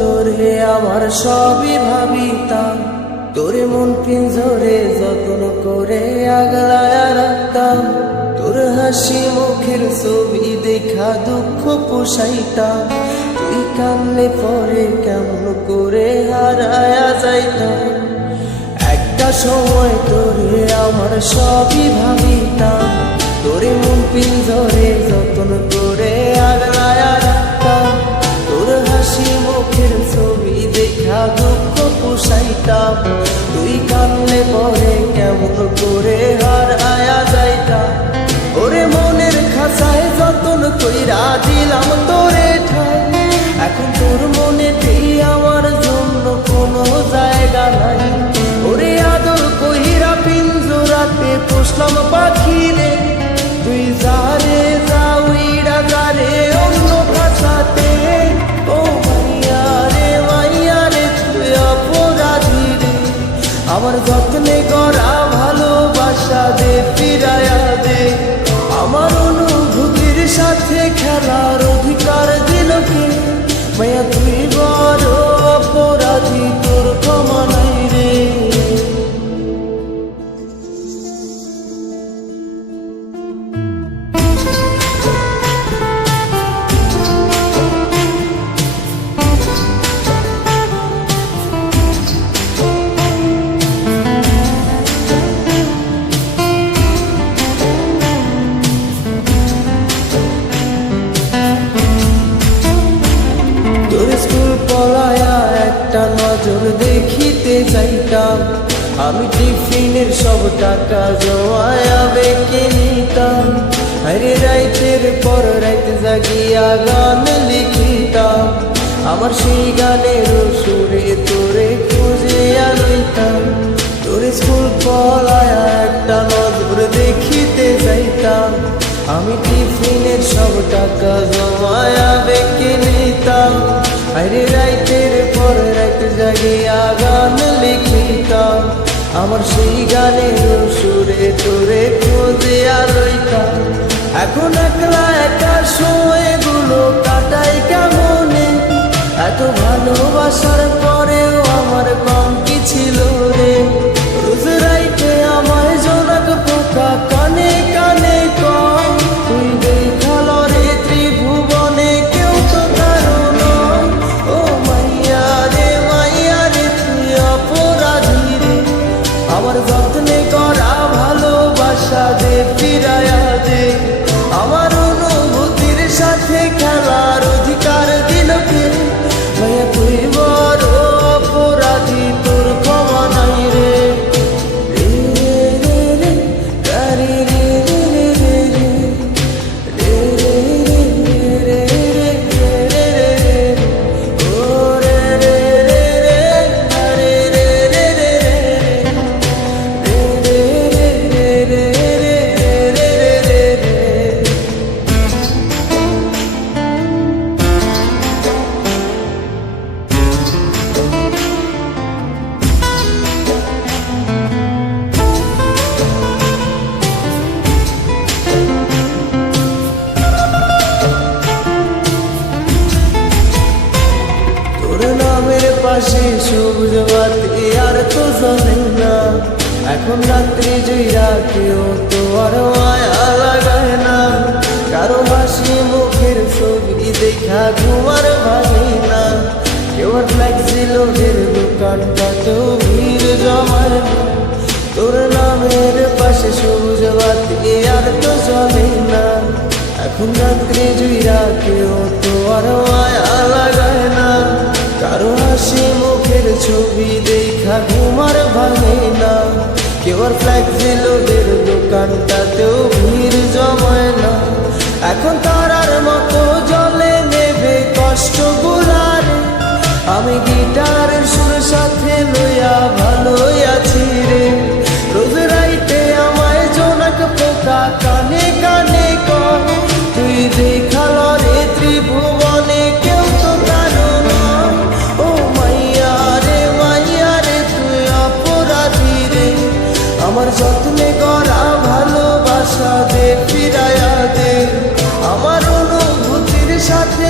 তোরে আমার সবই ভাবিতাম, তোরে মন পিঞ্জরে যত্ন করে আগলায়া রাখতাম। তোর হাসি মুখের ছবি দেখা দুঃখ পোষাইতাম, তুই কানলে পরে কেমন করে হারায়া যাইতাম। একটা সময় তোরে আমার সবই ভাবিতাম, তোরে মন পিঞ্জরে যত্ন করে আগলায়া রাখতাম। তোর হাসি মুখের ছবি দেখা দুঃখ পোষাইতাম, তুই কানলে পরে কেমন করে হারায়া যাইতাম। ওরে মনের খাঁচায় যতন কইরা দিলাম তোরে ঠাই, এখন তোর মনেতেই আমার জন্য কোনো জায়গা নাই। ওরে আদর কইরা পিঞ্জরাতে পোষলাম পাখি রে, তুই যারে যা উইড়া যারে অন্য খাঁচাতে। ও মাইয়া রে তুই অপরাধী রে, আমার যত্নে করা ভালোবাসা দে ফিরায়া দে। আমার অনুভূতির সাথে খেলার অধিকার দিল কে, মায়া তুই বড় অপরাধী, তোর ক্ষমা নাই রে। একটা নজর দেখিতে যাইতাম, আমি টিফিনের সব টাকা জমায়া বেঁকে নিতাম। আরে রাইতের পর রাইত জাগিয়া গান লিখিতাম, আমার সেই গানের সুরে তোরে খুঁজিয়া লইতাম। তোর স্কুল পলায়া একটা নজর দেখিতে যাইতাম, আমি টিফিনের সব টাকা জমায়া বেঁকে নিতাম। আরে রাইতের পর রাইত জাগিয়া গান লিখিতাম, আমার সেই গানের সুরে তোরে খুঁজিয়া লইতাম। এখন একলা একা সময়গুলো কাটাই কেমনে, এত ভালোবাসার পরেও আমার কম কি ছিল রে। রোজ রাইতে আমায় জোনাক পোকা কানে কানে কম, তুই দেখাল রে ত্রিভুবনে কেউ তো কারো নয়। ও মাইয়া রে তুই অপরাধী রে, আমার যত্নে করা ভালোবাসা দে ফিরায়া দে। আমার অনুভূতির সাথে খেলার অধিকার দিল কে, মায়া তুই বড় অপরাধী, তোর ক্ষমা নাই রে। পাশে সবুজ বাতি আর তো জ্বলে না, এখন রাত্রি জুইরা কেউ তো আর মায়া লাগায় না। কারো হাসি মুখের ছবি দেখা ঘুমার ভাঙে না, কেউ আর ফ্লেক্সি লোডের দোকানটাতেও ভিড় জমায় না। তোর নামের পাশে সবুজ বাতি আর তো জ্বলে না, এখন রাত্রি জুইরা কেউ তো আর মায়া লাগায় না। কারো হাসি মুখের ছবি দেখা ঘুমার ভাঙে না, কেউ আর ফ্লেক্সি লোডের দোকানটাতেও ভিড় জমায় না। এখন তারার মতো জলে নেবে কষ্ট গুলার, আমি গিটারের সুর সাথে লইয়া ভালোই আছি রে। রোজ রাইতে আমায় জোনাক পোকা কানে কানে কর, তুই দেখাল রে ত্রিভুবনে কেউ তো কারো নয়। ও মাইয়া রে তুই অপরাধী রে, আমার যত্নে করা ভালোবাসা দে ফিরায়া দে। আমার অনুভূতির সাথে